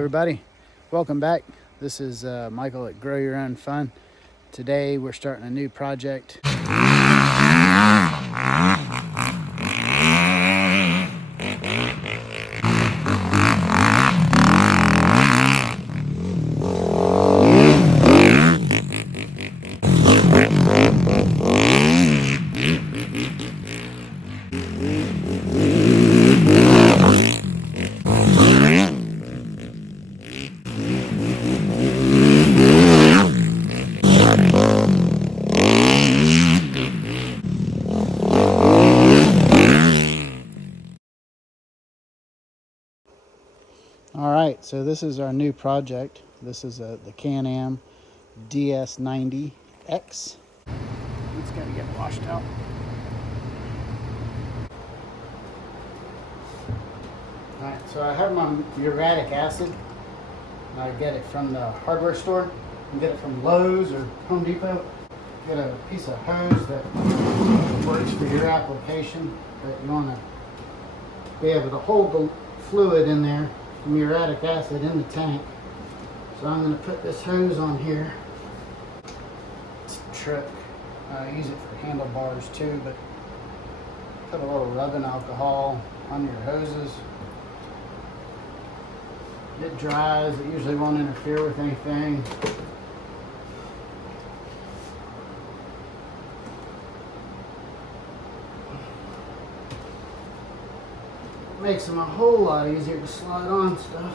everybody, welcome back. This is Michael at Grow Your Own Fun. Today we're starting a new project. All right, so this is our new project. This is the CanAm DS90X. It's got to get washed out. All right, so I have my uriatic acid. I get it from the hardware store. You can get it from Lowe's or Home Depot. Get a piece of hose that works for your application, but you want to be able to hold the fluid in there from uriatic acid in the tank. So I'm going to put this hose on here. It's a trick. I use it for handlebars too, but put a little rubbing alcohol on your hoses. It dries. It usually won't interfere with anything. Makes them a whole lot easier to slide on stuff.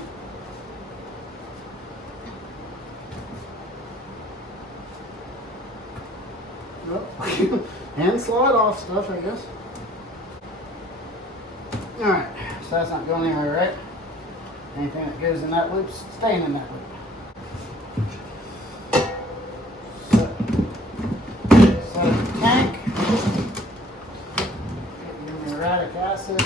Oh. And slide off stuff, I guess. Alright, so that's not going anywhere, right? Anything that goes in that loop's staying in that loop. So the tank, get your uriatic acid.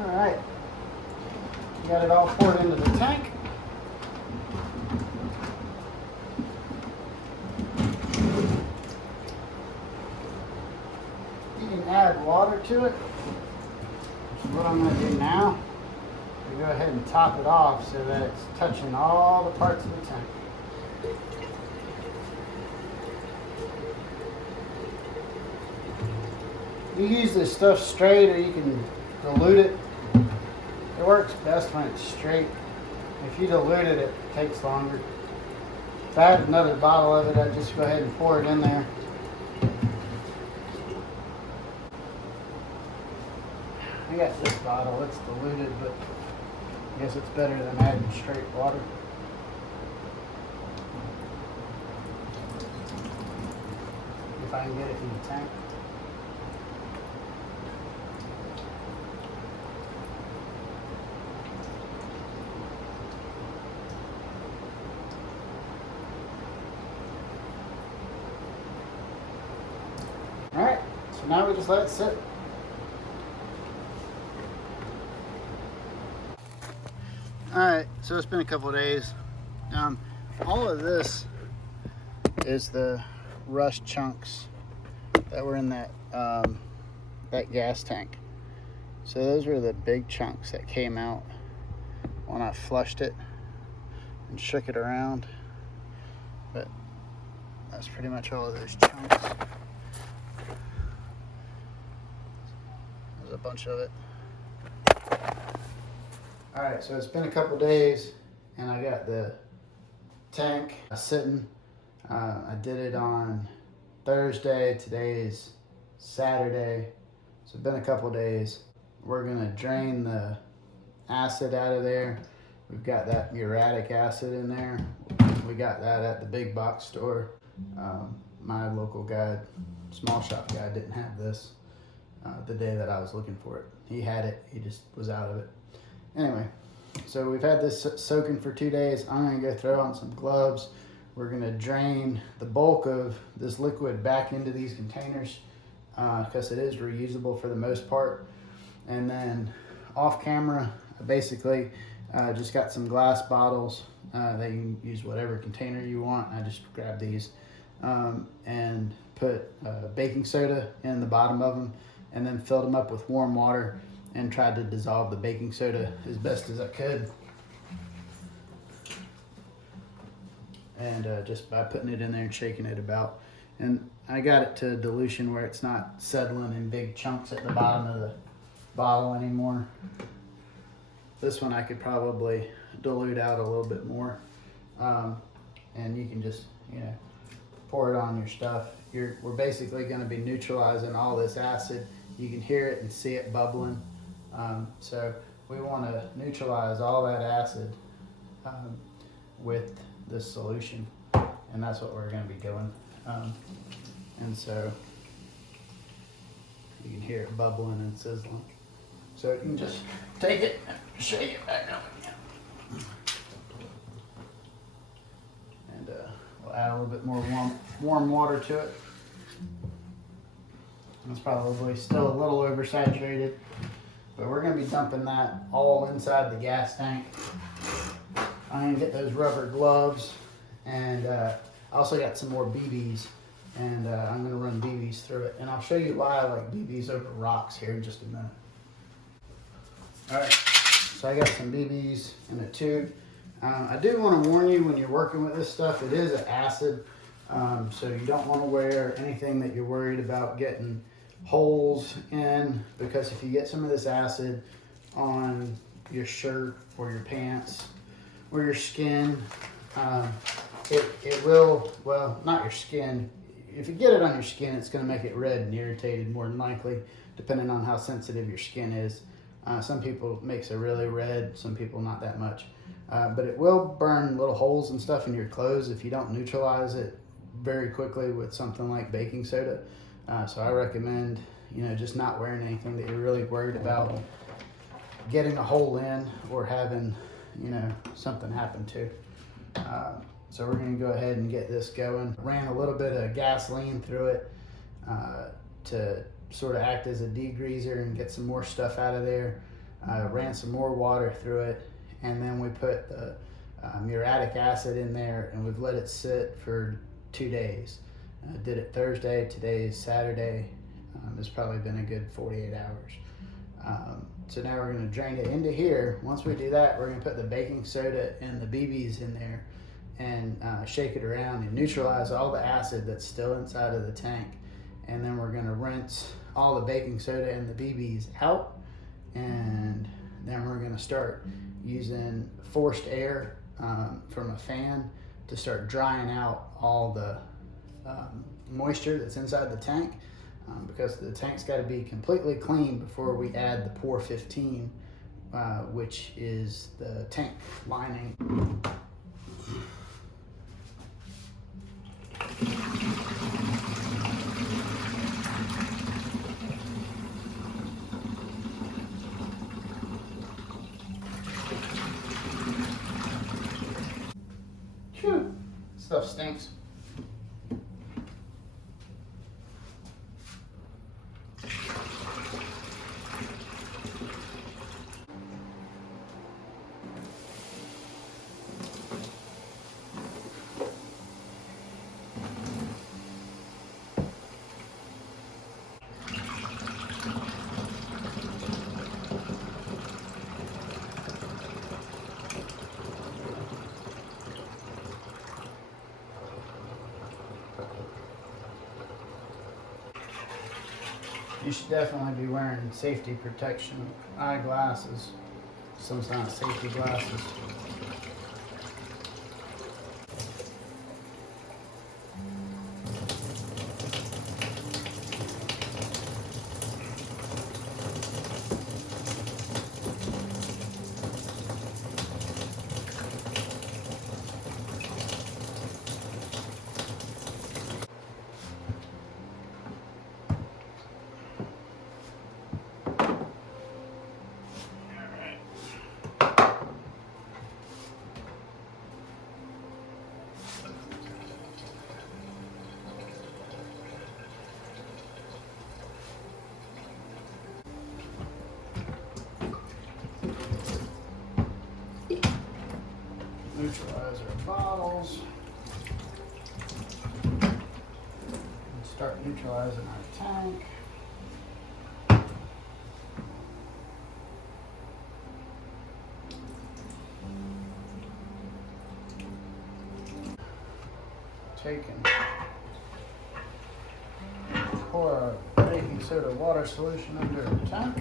Alright, got it all poured into the tank. You can add water to it, which is what I'm going to do now. Go ahead and top it off so that it's touching all the parts of the tank. You use this stuff straight or you can dilute it. It works best when it's straight. If you dilute it, it takes longer. If I had another bottle of it, I'd just go ahead and pour it in there. I got this bottle, it's diluted, but I guess it's better than adding straight water. If I can get it in the tank. Alright, so now we just let it sit. Alright, so it's been a couple of days. All of this is the rust chunks that were in that gas tank. So those were the big chunks that came out when I flushed it and shook it around. But that's pretty much all of those chunks. There's a bunch of it. Alright, so it's been a couple days and I got the tank sitting. I did it on Thursday. Today is Saturday. So it's been a couple days. We're going to drain the acid out of there. We've got that uriatic acid in there. We got that at the big box store. My local guy, small shop guy, didn't have this the day that I was looking for it. He had it, he just was out of it. Anyway, so we've had this soaking for 2 days. I'm going to go throw on some gloves. We're going to drain the bulk of this liquid back into these containers because it is reusable for the most part. And then off camera, I basically just got some glass bottles that you can use whatever container you want. I just grabbed these and put baking soda in the bottom of them, and then filled them up with warm water and tried to dissolve the baking soda as best as I could. And just by putting it in there and shaking it about. And I got it to dilution where it's not settling in big chunks at the bottom of the bottle anymore. This one I could probably dilute out a little bit more. And you can just, pour it on your stuff. We're basically going to be neutralizing all this acid. You can hear it and see it bubbling. So we want to neutralize all that acid with this solution, and that's what we're going to be doing. And so you can hear it bubbling and sizzling. So you can just take it and shake it back up again. And we'll add a little bit more warm water to it. It's probably still a little oversaturated, but we're going to be dumping that all inside the gas tank. I'm going to get those rubber gloves, and I also got some more BBs, and I'm going to run BBs through it. And I'll show you why I like BBs over rocks here in just a minute. Alright, so I got some BBs in a tube. I do want to warn you when you're working with this stuff, it is an acid, so you don't want to wear anything that you're worried about getting holes in, because if you get some of this acid on your shirt or your pants or your skin, it will, well, not your skin. If you get it on your skin, it's going to make it red and irritated more than likely, depending on how sensitive your skin is. Some people it makes it really red, some people not that much. But it will burn little holes and stuff in your clothes if you don't neutralize it very quickly with something like baking soda. So I recommend, just not wearing anything that you're really worried about getting a hole in or having, something happen to. So we're going to go ahead and get this going. Ran a little bit of gasoline through it to sort of act as a degreaser and get some more stuff out of there. Ran some more water through it, and then we put the muriatic acid in there, and we've let it sit for 2 days. Did it Thursday, today is Saturday. It's probably been a good 48 hours. So now we're going to drain it into here. Once we do that, we're going to put the baking soda and the BBs in there and shake it around and neutralize all the acid that's still inside of the tank. And then we're going to rinse all the baking soda and the BBs out, and then we're going to start using forced air from a fan to start drying out all the moisture that's inside the tank, because the tank's got to be completely clean before we add the POR-15, which is the tank lining. Phew, stuff stinks. You should definitely be wearing safety protection eyeglasses, some kind of safety glasses. bottles. And start neutralizing our tank. Take and pour a baking soda water solution under the tank.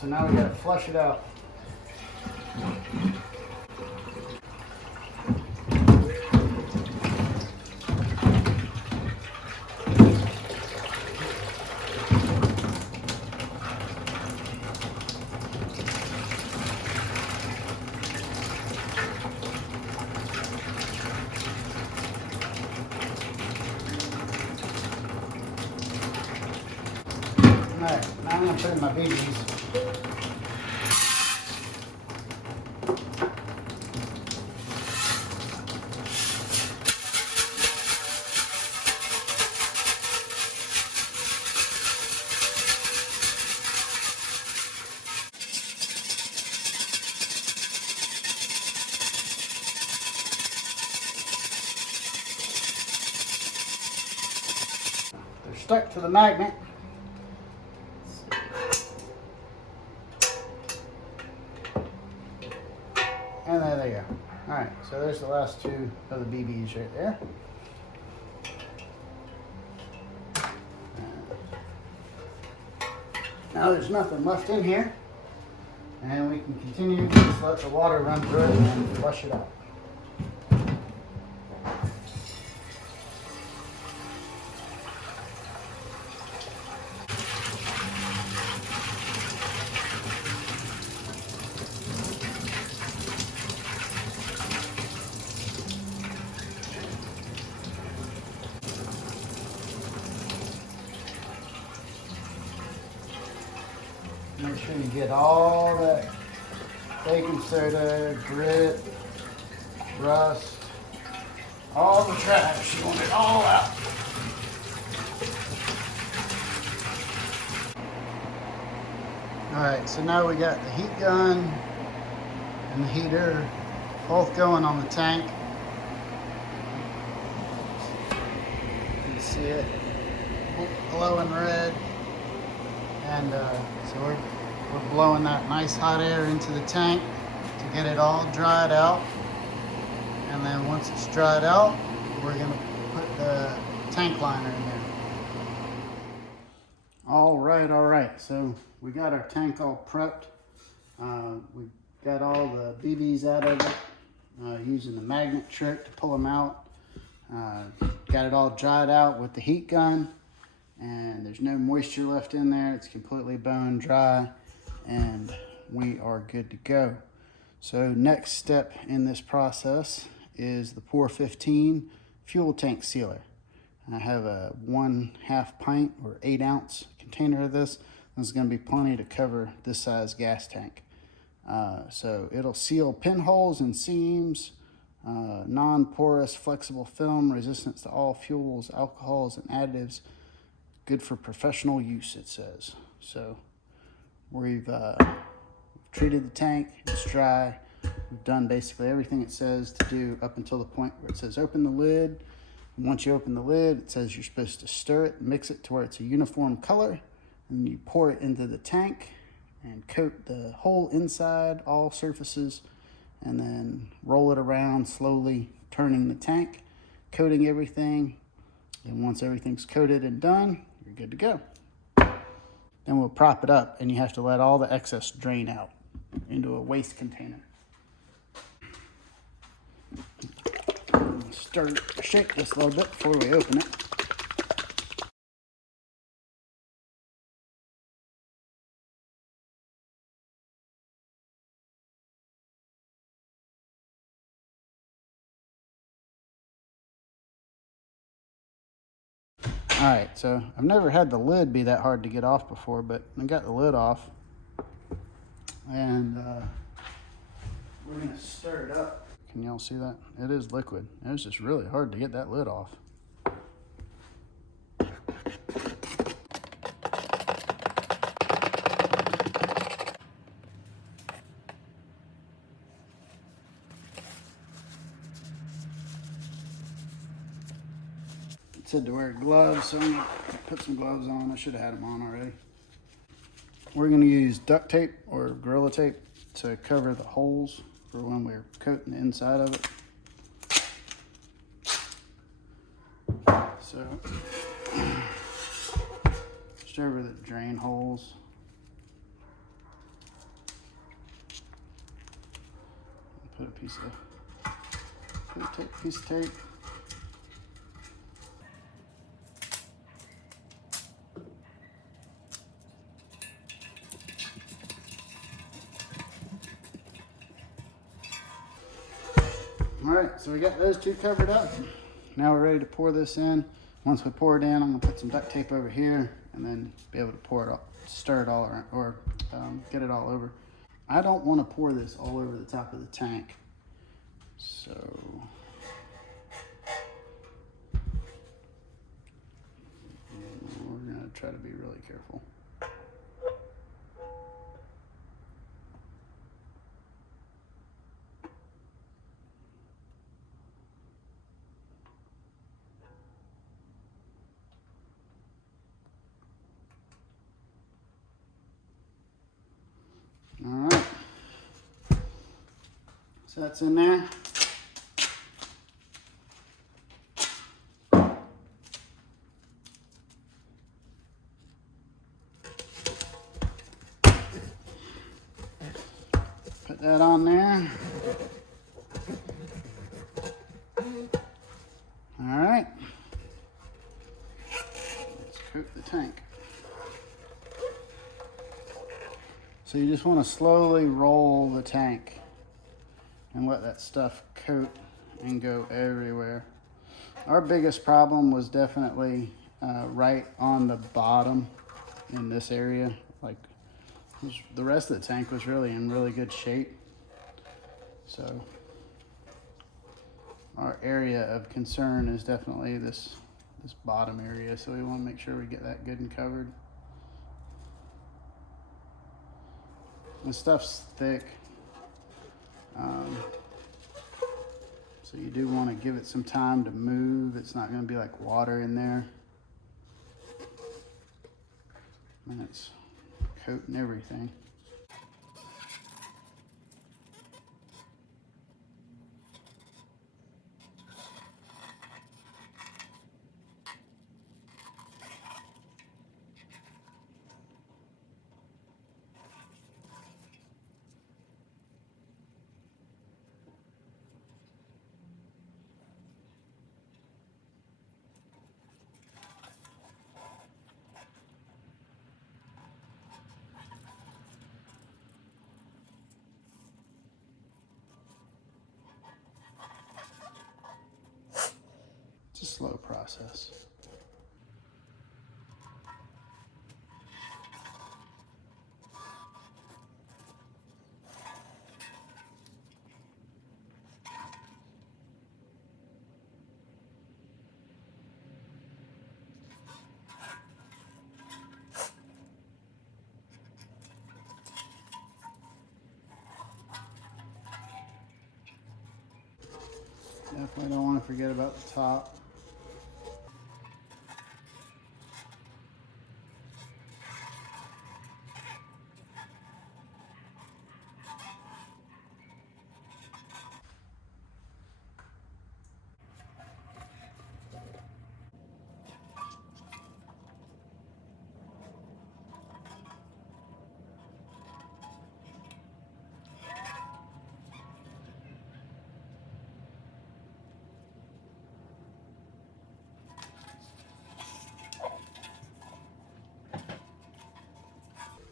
So now we gotta flush it out. Alright, now I'm gonna put in my BBs. They're stuck to the magnet. And there they go. Alright, so there's the last two of the BBs right there. Now there's nothing left in here. And we can continue to just let the water run through it and flush it out. Make sure you get all that baking soda, grit, rust, all the trash. You want it all out. Alright, so now we got the heat gun and the heater both going on the tank. You can see it glowing red. And so we're blowing that nice hot air into the tank to get it all dried out. And then once it's dried out, we're going to put the tank liner in there. All right. So we got our tank all prepped. We got all the BBs out of it using the magnet trick to pull them out. Got it all dried out with the heat gun. And there's no moisture left in there. It's completely bone dry and we are good to go. So next step in this process is the POR-15 fuel tank sealer. I have a 1/2 pint or 8 ounce container of this. This is going to be plenty to cover this size gas tank. So it'll seal pinholes and seams, non-porous flexible film, resistant to all fuels, alcohols, and additives. Good for professional use, it says. So we've treated the tank, it's dry. We've done basically everything it says to do up until the point where it says open the lid. And once you open the lid, it says you're supposed to stir it, mix it to where it's a uniform color, and you pour it into the tank and coat the whole inside, all surfaces, and then roll it around slowly, turning the tank, coating everything. And once everything's coated and done, you're good to go. Then we'll prop it up and you have to let all the excess drain out into a waste container. Shake this a little bit before we open it. Alright, so I've never had the lid be that hard to get off before, but I got the lid off. And we're going to stir it up. Can y'all see that? It is liquid. It was just really hard to get that lid off. It said to wear gloves, so I'm going to put some gloves on. I should have had them on already. We're going to use duct tape or Gorilla Tape to cover the holes for when we're coating the inside of it. So, just over the drain holes. Put a piece of tape. All right, so we got those two covered up. Now we're ready to pour this in. Once we pour it in, I'm gonna put some duct tape over here and then be able to pour it all, stir it all around, or get it all over. I don't want to pour this all over the top of the tank. So we're gonna try to be really careful. All right, so that's in there. Put that on there. All right, let's coat the tank. So you just want to slowly roll the tank and let that stuff coat and go everywhere. Our biggest problem was definitely right on the bottom in this area. Like the rest of the tank was really in really good shape. So our area of concern is definitely this bottom area. So we want to make sure we get that good and covered. The stuff's thick, so you do want to give it some time to move. It's not going to be like water in there. And it's coating everything. It's a slow process. Definitely don't want to forget about the top.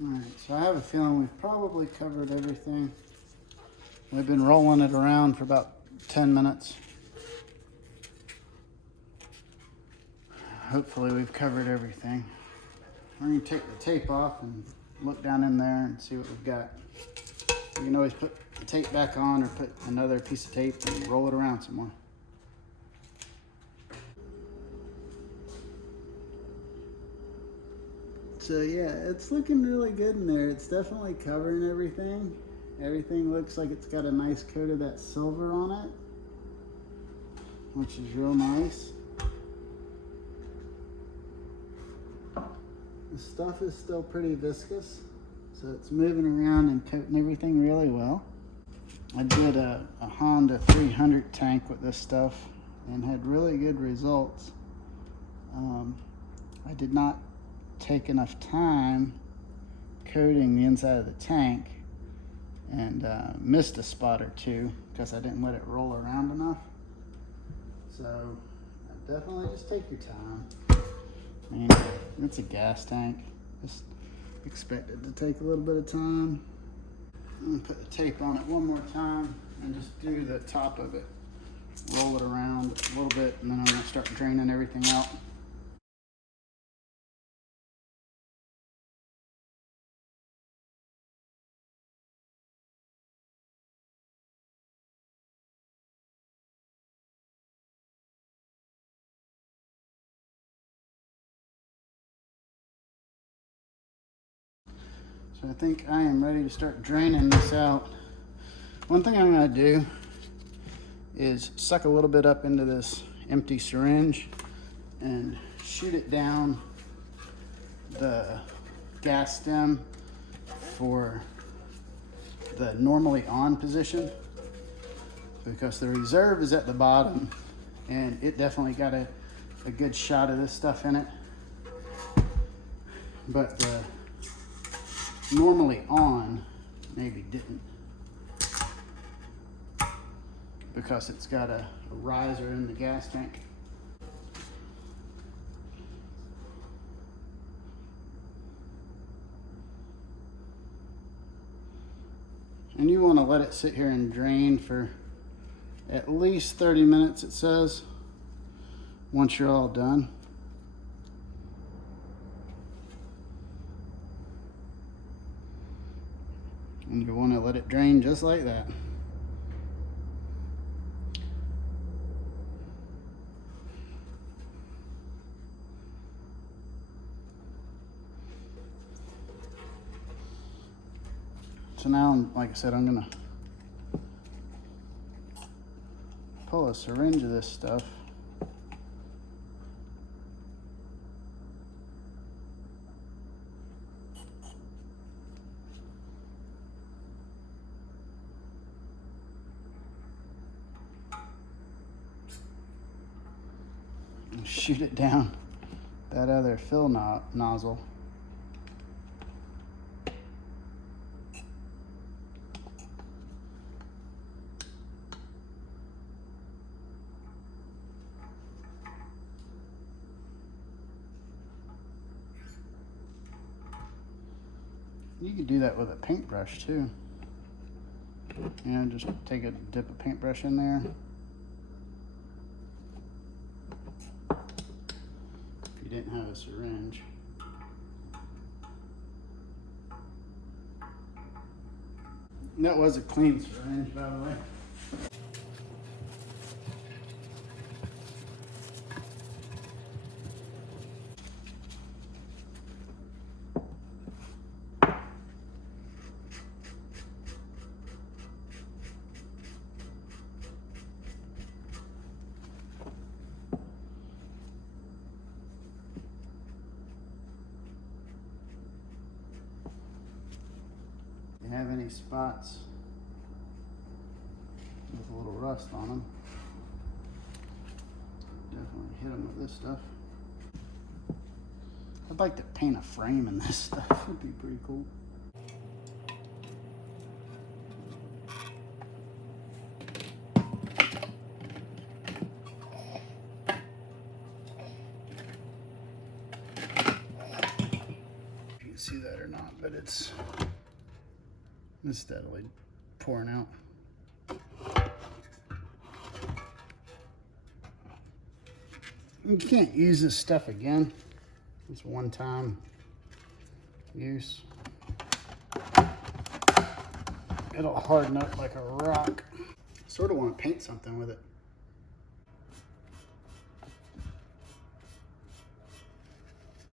Alright, so I have a feeling we've probably covered everything. We've been rolling it around for about 10 minutes. hopefully we've covered everything. We're going to take the tape off and look down in there and see what we've got. You can always put the tape back on or put another piece of tape and roll it around some more. So yeah, it's looking really good in there. It's definitely covering everything. Everything looks like it's got a nice coat of that silver on it, which is real nice. The stuff is still pretty viscous, so it's moving around and coating everything really well. I did a Honda 300 tank with this stuff and had really good results. I did not take enough time coating the inside of the tank and missed a spot or two because I didn't let it roll around enough. So definitely just take your time. I mean, it's a gas tank. Just expect it to take a little bit of time. I'm gonna put the tape on it one more time and just do the top of it. Roll it around a little bit, and then I'm gonna start draining everything out. So I think I am ready to start draining this out. One thing I'm going to do is suck a little bit up into this empty syringe and shoot it down the gas stem for the normally on position, because the reserve is at the bottom and it definitely got a good shot of this stuff in it, but the normally on maybe didn't, because it's got a riser in the gas tank. And you want to let it sit here and drain for at least 30 minutes, it says, once you're all done. And you want to let it drain just like that. So now, like I said, I'm gonna pull a syringe of this stuff. And shoot it down that other fill nozzle. You could do that with a paintbrush too. You know, just take a dip of paintbrush in there. If you didn't have a syringe. And that was a clean syringe, by the way. If you have any spots with a little rust on them, definitely hit them with this stuff. I'd like to paint a frame in this stuff. It would be pretty cool. If you can see that or not, but it's steadily pouring out. You can't use this stuff again. It's one-time use. It'll harden up like a rock. Sort of want to paint something with it.